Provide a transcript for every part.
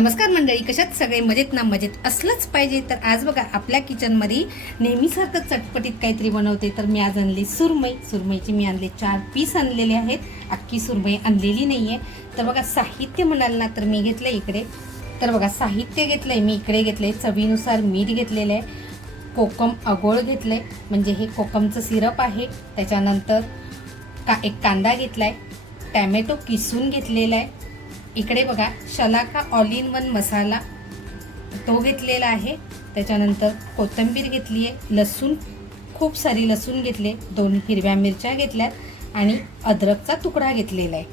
नमस्कार मंडळी कशात सगळे मजेत ना मजेत? असलंच पाहिजे. तर आज बघा आपल्या किचनमध्ये नेहमीसारखं चटपटीत काहीतरी बनवते. तर मी आज आणली सुरमई. सुरमईची मी आणले चार पीस आणलेले आहेत. अख्खी सुरमई आणलेली नाही आहे तर बघा साहित्य म्हणाल ना तर मी घेतलं इकडे. तर बघा साहित्य घेतलं आहे मी इकडे घेतलं आहे चवीनुसार मीठ घेतलेलं आहे. कोकम अगोळ आहे म्हणजे हे कोकमचं सिरप आहे. त्याच्यानंतर का एक कांदा घेतला आहे टॅमॅटो किसून घेतलेला आहे. इकडे बघा Shalaka all in one masala तो घेतलेला आहे. त्याच्यानंतर कोथिंबीर घेतली आहे लसूण खूप सारी लसूण घेतले दोन हिरव्या मिरच्या घेतल्यात आणि अद्रकचा तुकडा घेतलेला आहे.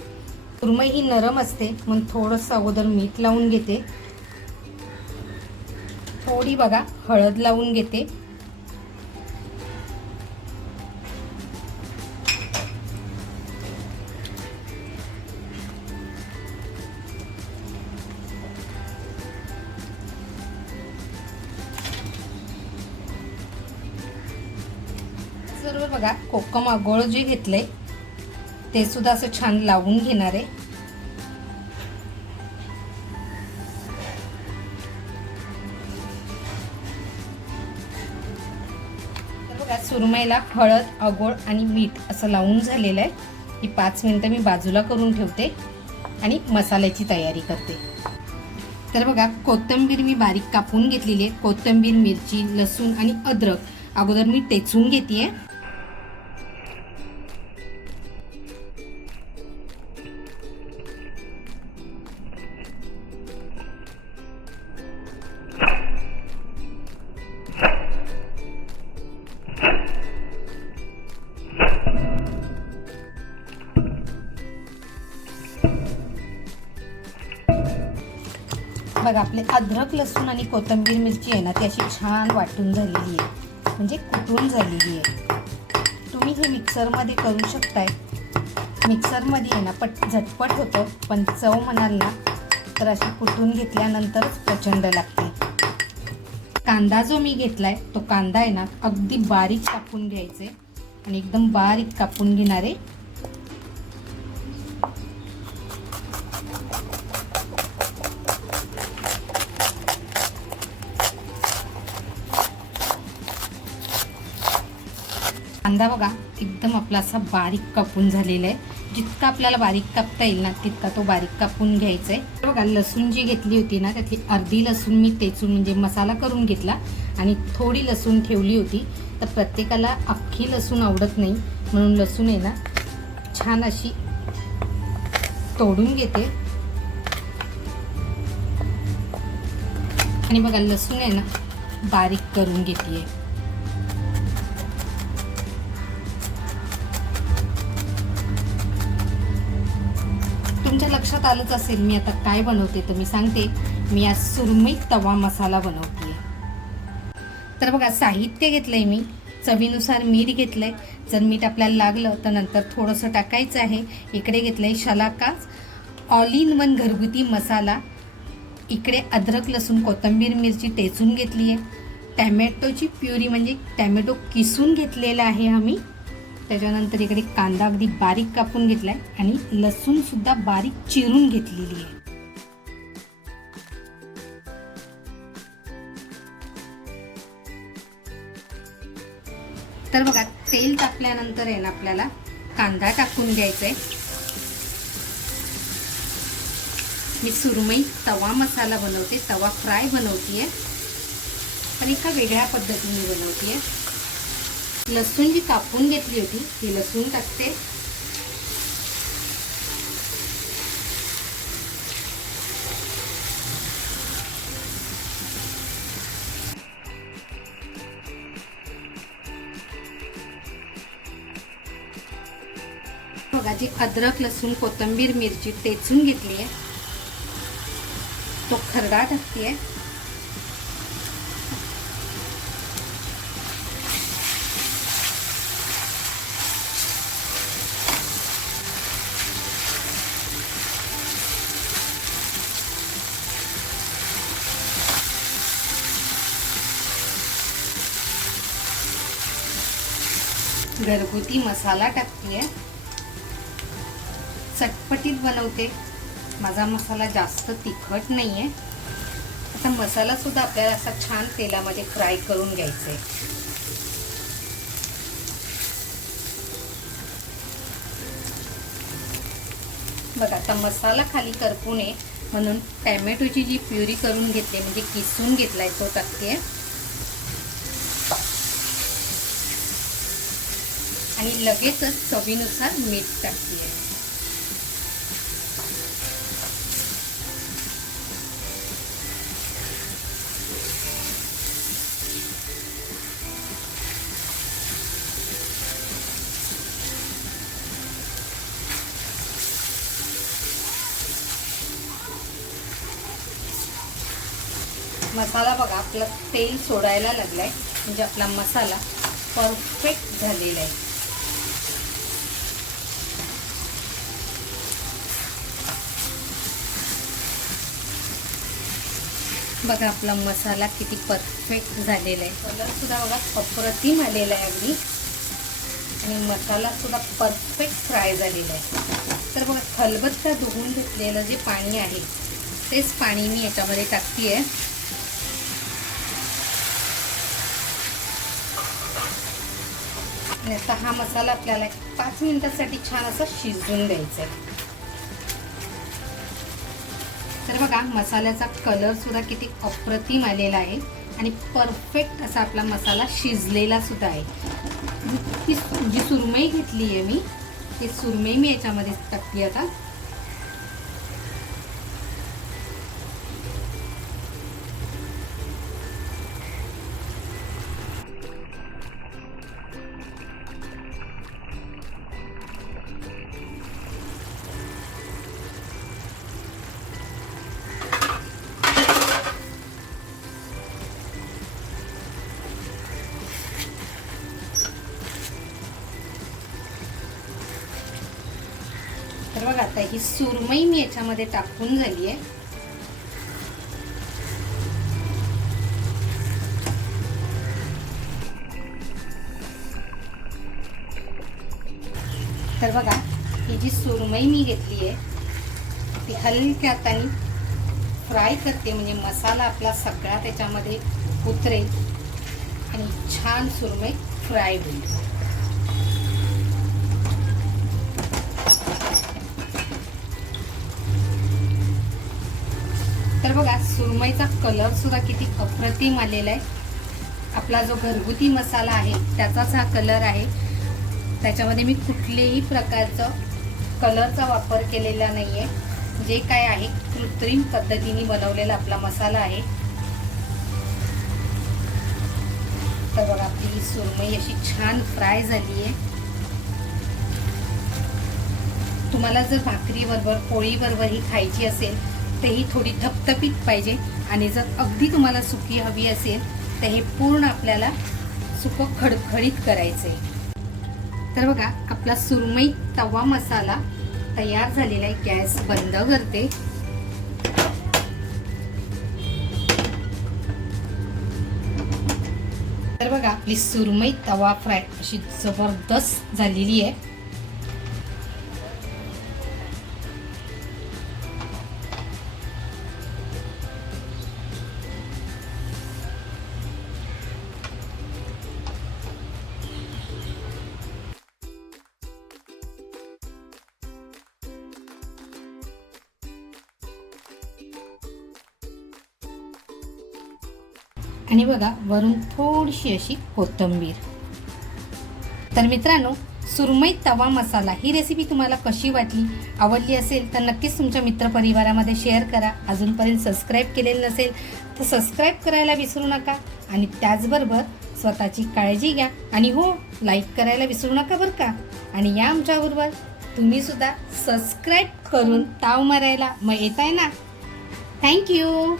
कुरमई ही नरम असते म्हणून थोडंसं अगोदर मीठ लावून घेते. थोडी बघा हळद लावून घेते. सर्व बघा कोकम आगोळ जे घेतलंय ते सुद्धा असं छान लावून घेणार आहे. बघा सुरमईला हळद आगोळ आणि मीठ असं लावून झालेलं आहे. ही पाच मिनटं मी बाजूला करून ठेवते आणि मसाल्याची तयारी करते. तर बघा कोथिंबीर मी बारीक कापून घेतलेली आहे. कोथिंबीर मिरची लसूण आणि अद्रक अगोदर मी टेचून घेते आहे बघा आपले अद्रक लसूण आणि कोथिंबीर मिरची आहे ना ती अशी छान वाटून झालेली आहे. म्हणजे कुटून झालेली आहे. तुम्ही हे मिक्सरमध्ये करू शकताय. मिक्सरमध्ये आहे ना पट झटपट होतं पण चव म्हणाल ना तर अशी कुटून घेतल्यानंतरच प्रचंड लागते. कांदा जो मी घेतला आहे तो कांदा आहे ना अगदी बारीक कापून घ्यायचे आणि एकदम बारीक कापून घेणार कांदा बघा एकदम आपला असा बारीक कापून झालेला आहे. जितका आपल्याला बारीक कापता येईल ना तितका तो बारीक कापून घ्यायचा आहे. बघा लसूण जी घेतली होती ना त्यातली अर्धी लसूण मी तेचून म्हणजे मसाला करून घेतला आणि थोडी लसूण ठेवली होती. तर प्रत्येकाला अख्खी लसूण आवडत नाही म्हणून लसूण आहे ना छान अशी तोडून घेते. आणि बघा लसूण आहे ना बारीक करून घेते. तुमच्या लक्षात आलंच असेल मी आता काय बनवते तर मी सांगते. मी आज सुरमई तवा मसाला बनवते तर बघा साहित्य घेतलंय मी. चवीनुसार मीठ घेतलंय. जर मीठ आपल्याला लागलं तर नंतर थोडंसं टाकायचं आहे. इकडे घेतलंय शलाकाच. ऑल इन वन घरगुती मसाला. इकडे अद्रक लसूण कोथिंबीर मिरची टेचून घेतली आहे टॅमॅटोची प्युरी म्हणजे टॅमॅटो किसून घेतलेला आहे आम्ही. त्याच्यानंतर इकडे कांदा अगदी बारीक कापून घेतलाय आणि लसूण सुद्धा बारीक चिरून घेतलेली आहे. तर बघा तेल टाकल्यानंतर आहे ना आपल्याला कांदा टाकून घ्यायचा आहे मी सुरमई तवा मसाला बनवते तवा फ्राय बनवतीये. पण एका वेगळ्या पद्धतीने बनवतीये. लसूण जी कापून घेतली होती ती लसूण टाकते. बघा जी अद्रक लसूण कोथिंबीर मिरची तेचून घेतली आहे. तो खरडा टाकते. घरगुती मसाला टाकते चटपटीत बनवते. माझा मसाला जास्त तिखट नाही आहे आता मसालासुद्धा आपल्याला असा छान तेलामध्ये फ्राय करून घ्यायचा आहे बघा आता मसाला खाली करपू नये म्हणून टॅमॅटोची जी प्युरी करून घेतली म्हणजे किसून घेतलाय तो टाकते आणि लगेचच चवीनुसार मीठ टाकते. मसाला बघा आपलं तेल सोडायला लागलाय. म्हणजे आपला मसाला परफेक्ट झालेला आहे. बघा आपला मसाला किती परफेक्ट झालेला आहे. कलरसुद्धा बघा अप्रतिम आलेला आहे अगदी. आणि मसालासुद्धा परफेक्ट फ्राय झालेला आहे. तर बघा खलबत्ता धुवून घेतलेलं जे पाणी आहे तेच पाणी मी याच्यामध्ये टाकते आहे आणि आता हा मसाला आपल्याला पाच मिनिटासाठी छान असा शिजवून द्यायचा आहे तर बघा मसाल्याचा कलरसुद्धा किती अप्रतिम आलेला आहे आणि परफेक्ट असा आपला मसाला शिजलेला सुद्धा आहे. ती जी सुरमई घेतली आहे मी. ती सुरमई मी याच्यामध्ये टाकते आता. बघा आता ही सुरमई मी याच्यामध्ये टाकून झाली आहे तर बघा ही जी सुरमई मी घेतली आहे ती हलक्या हाताने फ्राय करते. म्हणजे मसाला आपला सगळा त्याच्यामध्ये उतरेल आणि छान सुरमई फ्राय होईल. तर बघा सुरमईचा कलर सुद्धा किती अप्रतिम आलेला आहे. आपला जो घरगुती मसाला आहे त्याचाच हा कलर आहे. त्याच्यामध्ये मी कुठलेही प्रकारचं कलरचा वापर केलेला नाही आहे जे काय आहे कृत्रिम पद्धतीने बनवलेला आपला मसाला आहे. तर बघा आपली सुरमई अशी छान फ्राय झाली आहे तुम्हाला जर भाकरीबरोबर पोळीबरोबर ही खायची असेल तेही ही थोडी थपथपीत पाहिजे. आणि जर अगदी तुम्हाला सुकी हवी असेल तर हे पूर्ण आपल्याला सुकं खडखडीत करायचं आहे तर बघा आपला सुरमई तवा मसाला तयार झालेला आहे. गॅस बंद करते. तर बघा आपली सुरमई तवा फ्राय अशी जबरदस्त झालेली आहे. आणि बघा वरून थोडीशी अशी कोथिंबीर. तर मित्रांनो सुरमई तवा मसाला ही रेसिपी तुम्हाला कशी वाटली आवडली असेल तर नक्कीच तुमच्या मित्रपरिवारामध्ये शेअर करा. अजूनपर्यंत सबस्क्राईब केलेलं नसेल तर सबस्क्राईब करायला विसरू नका. आणि त्याचबरोबर स्वतःची काळजी घ्या. आणि हो लाईक करायला विसरू नका बरं का. आणि या आमच्याबरोबर तुम्ही सुद्धा सबस्क्राईब करून ताव मारायला मग येत आहे ना थँक्यू